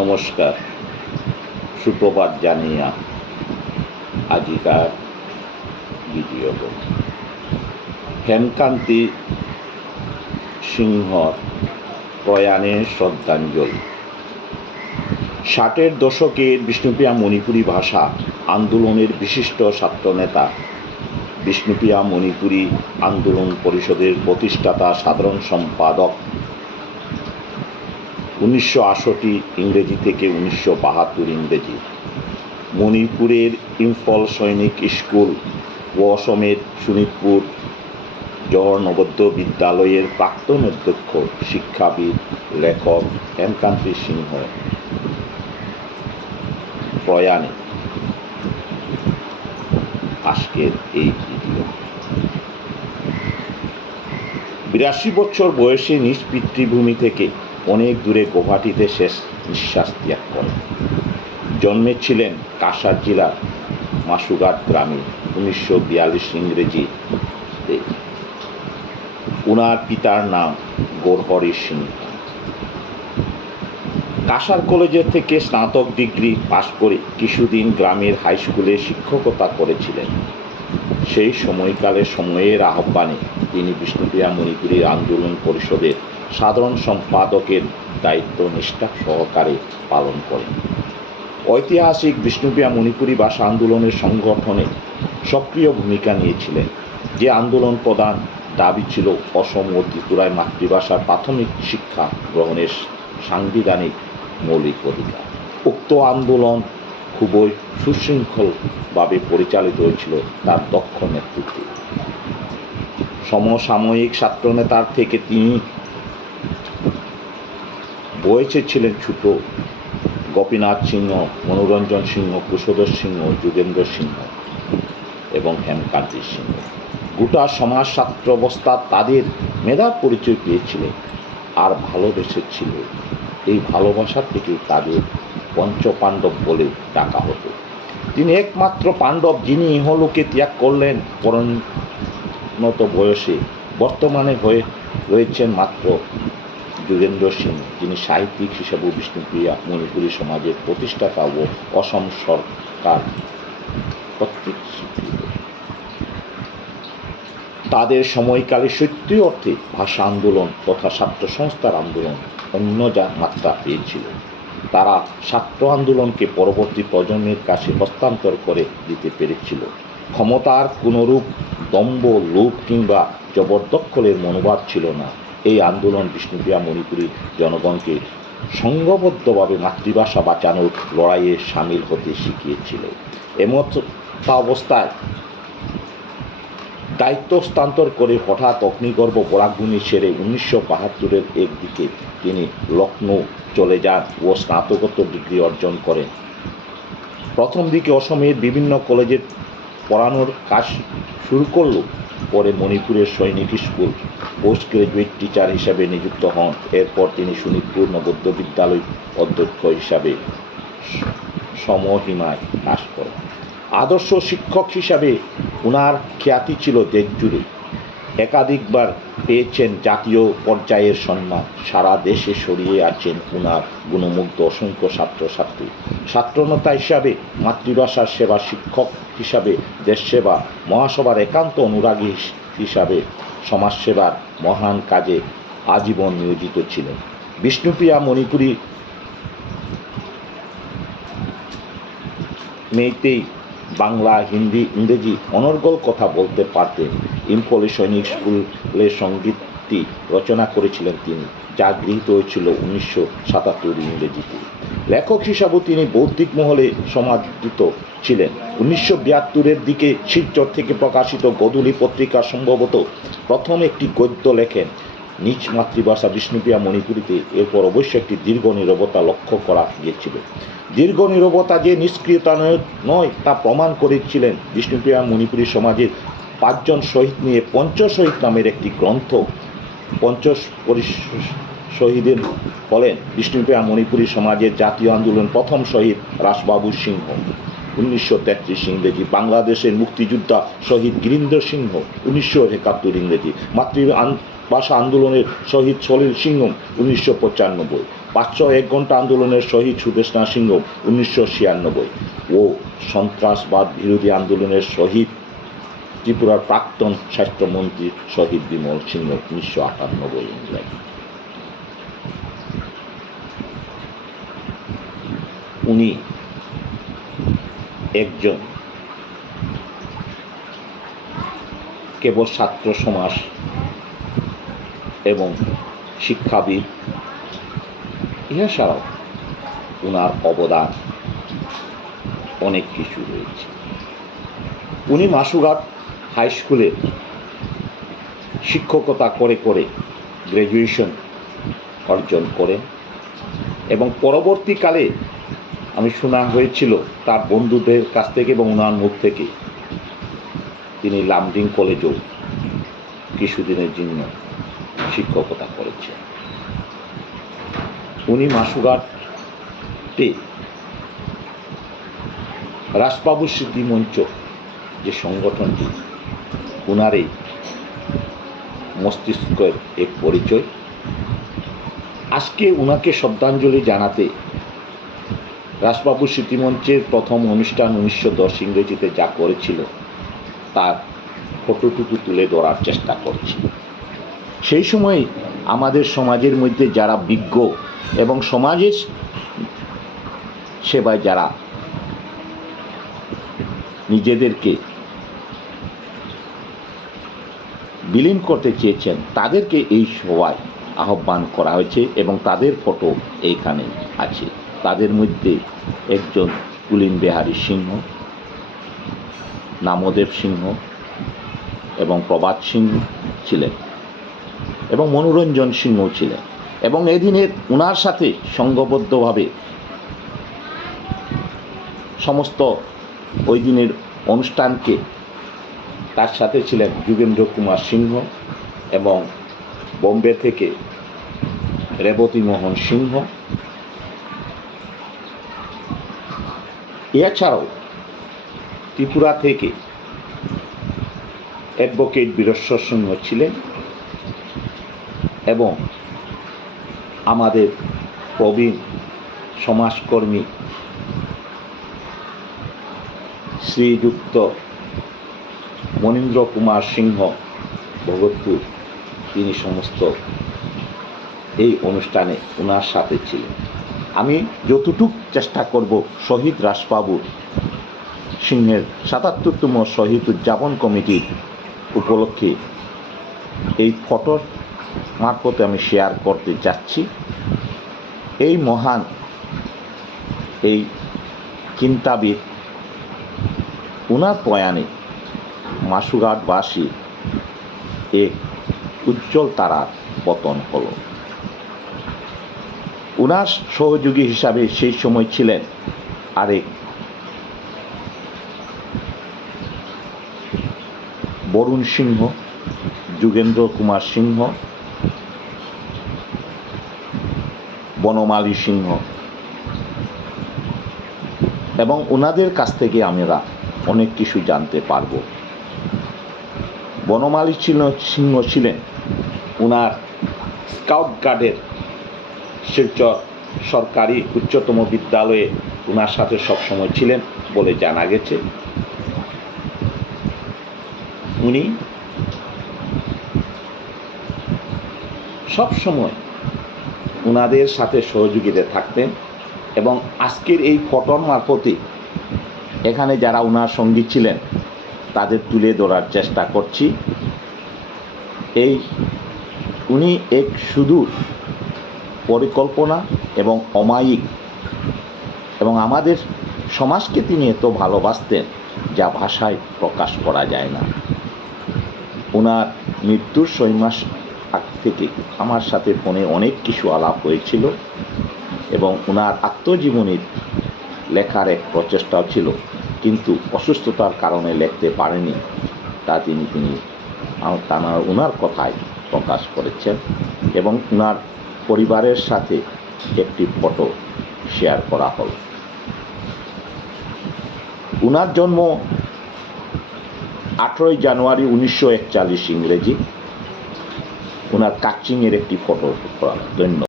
নমস্কার, সুপ্রভাত জানিয়া আজিকার ভিডিও হেমকান্তি সিংহর প্রয়াণে শ্রদ্ধাঞ্জলি। 60-এর দশকের বিষ্ণুপ্রিয়া মণিপুরী ভাষা আন্দোলনের বিশিষ্ট ছাত্রনেতা, বিষ্ণুপ্রিয়া মণিপুরী আন্দোলন পরিষদের প্রতিষ্ঠাতা সাধারণ সম্পাদক, 1968 ইংরেজি থেকে 1972 ইংরেজি, মণিপুরের ইম্ফল সৈনিক স্কুল ও অসমের শোণিতপুর জওহর নবোদয় বিদ্যালয়ের প্রাক্তন অধ্যক্ষ, শিক্ষাবিদ, লেখক হেমকান্তি সিংহ প্রয়াণে আজকের এই ভিডিও। 82 বছর বয়সে নিজ পিতৃভূমি থেকে অনেক দূরে গৌহাটিতে শেষ নিঃশ্বাস ত্যাগ করেন। জন্মেছিলেন কাছাড় জেলার মাসুঘাট গ্রামে 1942 ইংরেজিতে। উনার পিতার নাম গৌরহরি সিংহ। কাছাড় কলেজের থেকে স্নাতক ডিগ্রি পাশ করে কিছুদিন গ্রামের হাই স্কুলে শিক্ষকতা করেছিলেন। সেই সময়ের আহ্বানে তিনি বিষ্ণুপ্রিয়া মণিপুরী আন্দোলন পরিষদের সাধারণ সম্পাদকের দায়িত্ব নিষ্ঠা সহকারে পালন করেন। ঐতিহাসিক বিষ্ণুপ্রিয়া মণিপুরী ভাষা আন্দোলনের সংগঠনে সক্রিয় ভূমিকা নিয়েছিলেন। যে আন্দোলন প্রধান দাবি ছিল অসম ও ত্রিপুরায় মাতৃভাষার প্রাথমিক শিক্ষা গ্রহণের সাংবিধানিক মৌলিক অধিকার। উক্ত আন্দোলন খুবই সুশৃঙ্খলভাবে পরিচালিত হয়েছিল তার দক্ষ নেতৃত্বে। সমসাময়িক ছাত্রনেতার থেকে তিনি বয়সে ছিলেন ছোট গোপীনাথ সিংহ, মনোরঞ্জন সিংহ, কুশধর সিংহ, যোগেন্দ্র সিংহ এবং হেমকান্তি সিংহ। গোটা সমাজ ছাত্রাবস্থা তাদের মেধার পরিচয় পেয়েছিলেন আর ভালোবেসেছিল। এই ভালোবাসার থেকে তাদের পঞ্চপাণ্ডব বলে ডাকা হতো। তিনি একমাত্র পাণ্ডব যিনি ইহলোকে ত্যাগ করলেন পরিণত বয়সে। বর্তমানে হয়ে রয়েছেন মাত্র যোগেন্দ্র সিং, যিনি সাহিত্যিক হিসেবে বিষ্ণুপ্রিয়া মণিপুরী সমাজের প্রতিষ্ঠাতা ও অসম সরকার কর্তৃক স্বীকৃত। তাদের সময়কালে সত্যি অর্থে ভাষা আন্দোলন তথা ছাত্র সংস্থার আন্দোলন অন্য মাত্রা পেয়েছিল। তারা ছাত্র আন্দোলনকে পরবর্তী প্রজন্মের কাছে হস্তান্তর করে দিতে পেরেছিল। ক্ষমতার কোনরূপ দম্ভ, লোভ কিংবা জবরদখলের মনোভাব ছিল না। এই আন্দোলন বিষ্ণুপ্রিয়া মণিপুরী জনগণকে সংঘবদ্ধভাবে মাতৃভাষা বাঁচানোর লড়াইয়ে সামিল হতে শিখিয়েছিল। এমতাবস্থায় দায়িত্ব হস্তান্তর করে হঠাৎ অগ্নিগর্ভ বরাকভূমি ছেড়ে 1972-এর একদিকে তিনি লখনৌ চলে যান ও স্নাতকোত্তর ডিগ্রি অর্জন করেন। প্রথম দিকে অসমের বিভিন্ন কলেজে পড়ানোর কাজ শুরু করল। পরে মণিপুরের সৈনিক স্কুল পোস্ট গ্রাজুয়েট টিচার হিসাবে নিযুক্ত হন। এরপর তিনি শোণিতপুর নবোদয় বিদ্যালয় অধ্যক্ষ হিসাবে সমহিমায় কাজ করেন। আদর্শ শিক্ষক হিসাবে উনার খ্যাতি ছিল দেশ জুড়ে। একাধিকবার পেয়েছেন জাতীয় পর্যায়ের সম্মান। সারা দেশে ছড়িয়ে আছেন উনার গুণমুগ্ধ অসংখ্য ছাত্রছাত্রী। ছাত্রনেতা হিসাবে, মাতৃভাষার সেবা শিক্ষক হিসাবে, দেশসেবা মহাসভার একান্ত অনুরাগী হিসাবে সমাজসেবার মহান কাজে আজীবন নিয়োজিত ছিলেন। বিষ্ণুপ্রিয়া মণিপুরী মেয়েতেই বাংলা, হিন্দি, ইংরেজি অনর্গল কথা বলতে পারতেন। ইম্ফল সৈনিক স্কুলের সঙ্গীতটি রচনা করেছিলেন তিনি, যা গৃহীত হয়েছিল 1977 ইংরেজিতে। লেখক হিসাবেও তিনি বৌদ্ধিক মহলে সমাদৃত ছিলেন। 1972-এর দিকে শিলচর থেকে প্রকাশিত গোধূলি পত্রিকা সম্ভবত প্রথম একটি গদ্য লেখেন নিজ মাতৃভাষা বিষ্ণুপ্রিয়া মণিপুরীতে। এরপর অবশ্য একটি দীর্ঘ নীরবতা লক্ষ্য করা গিয়েছিল। দীর্ঘ নীরবতা যে নিষ্ক্রিয়তা নয় তা প্রমাণ করেছিলেন বিষ্ণুপ্রিয়া মণিপুরী সমাজের 5 জন শহীদ নিয়ে পঞ্চশহীদ নামের একটি গ্রন্থ। শহীদের হলেন বিষ্ণুপ্রিয়া মণিপুরী সমাজের জাতীয় আন্দোলন প্রথম শহীদ রাসবাবু সিংহ 1933 ইংরেজি, বাংলাদেশের মুক্তিযোদ্ধা শহীদ গিরীন্দ্র সিংহ 1971 ইংরেজি, মাতৃভাষা আন্দোলনের শহীদ সলিল সিংহ 1995, 501 ঘন্টা আন্দোলনের শহীদ সুদেষ্ণা সিংহ 1996 ও সন্ত্রাসবাদ বিরোধী আন্দোলনের শহীদ ত্রিপুরার প্রাক্তন স্বাস্থ্যমন্ত্রী শহীদ বিমল সিংহ 1998 ইংরেজি। উনি একজন কেবল ছাত্র সমাজ এবং শিক্ষাবিদ, এছাড়াও ওনার অবদান অনেক কিছু রয়েছে। উনি মাসুঘাট হাই স্কুলে শিক্ষকতা করে করে গ্র্যাজুয়েশন অর্জন করেন এবং পরবর্তীকালে আমি শোনা হয়েছিল তার বন্ধুদের কাছ থেকে এবং ওনার মুখ থেকে তিনি লামডিং কলেজেও কিছুদিনের জন্য শিক্ষকতা করেছেন। উনি মাসুঘাটে রাজবাবু স্মৃতি মঞ্চ যে সংগঠনটি, ওনার এই মস্তিষ্কের এক পরিচয়। আজকে ওনাকে শ্রদ্ধাঞ্জলি জানাতে রাজবাবু স্মৃতিমঞ্চের প্রথম অনুষ্ঠান 1910 ইংরেজিতে যা করেছিল তার ফটোটুকু তুলে ধরার চেষ্টা করছি। সেই সময় আমাদের সমাজের মধ্যে যারা বিজ্ঞ এবং সমাজের সেবায় যারা নিজেদেরকে বিলীন করতে চেয়েছেন তাদেরকে এই সভায় আহ্বান করা হয়েছে এবং তাদের ফটো এইখানে আছে। তাদের মধ্যে একজন কুলীন বিহারী সিংহ, নামদেব সিংহ এবং প্রভাত সিংহ ছিলেন এবং মনোরঞ্জন সিংহ ছিলেন এবং এদিনের ওনার সাথে সংঘবদ্ধভাবে সমস্ত ওই দিনের অনুষ্ঠানকে তার সাথে ছিলেন যোগেন্দ্র কুমার সিংহ এবং বোম্বে থেকে রেবতী মোহন সিংহ। এছাড়াও ত্রিপুরা থেকে অ্যাডভোকেট বীরেশ্বর সিংহ ছিলেন এবং আমাদের প্রবীণ সমাজকর্মী শ্রীযুক্ত মনীন্দ্র কুমার সিংহ ভগতপুর, তিনি সমস্ত এই অনুষ্ঠানে ওনার সাথে ছিলেন। আমি যতটুক চেষ্টা করব শহীদ রাজবাবু সিংহের ৭৭তম শহীদ উদযাপন কমিটির উপলক্ষে এই ফটোর মারফতে আমি শেয়ার করতে যাচ্ছি। এই মহান এই চিন্তাবিদ ওনার প্রয়াণে মাসুঘাটবাসী এক উজ্জ্বল তারার পতন হল। ওনার সহযোগী হিসাবে সেই সময় ছিলেন আরেক বরুণ সিংহ, যোগেন্দ্র কুমার সিংহ, বনমালী সিংহ এবং ওনাদের কাছ থেকে আমরা অনেক কিছু জানতে পারব। বনমালী সিংহ ছিলেন ওনার স্কাউট গার্ডের শিলচর সরকারি উচ্চতম বিদ্যালয়ে ওনার সাথে সবসময় ছিলেন বলে জানা গেছে। উনি সবসময় ওনাদের সাথে সহযোগিতা থাকতেন এবং আজকের এই ফটোর মারফতে এখানে যারা ওনার সঙ্গী ছিলেন তাদের তুলে ধরার চেষ্টা করছি। এই উনি এক সুদূর পরিকল্পনা এবং অমায়িক এবং আমাদের সমাজকে তিনি এত ভালোবাসতেন যা ভাষায় প্রকাশ করা যায় না। ওনার মৃত্যুর 6 মাস আগ থেকে আমার সাথে ফোনে অনেক কিছু আলাপ হয়েছিল এবং ওনার আত্মজীবনীর লেখার এক প্রচেষ্টাও ছিল, কিন্তু অসুস্থতার কারণে লিখতে পারেনি। তা তিনি ওনার কথায় প্রকাশ করেছেন এবং ওনার পরিবারের সাথে একটি ফটো শেয়ার করা হল। ওনার জন্ম 18 জানুয়ারি 1941 ইংরেজি। ওনার কাচিংয়ের একটি ফটো করা। ধন্যবাদ।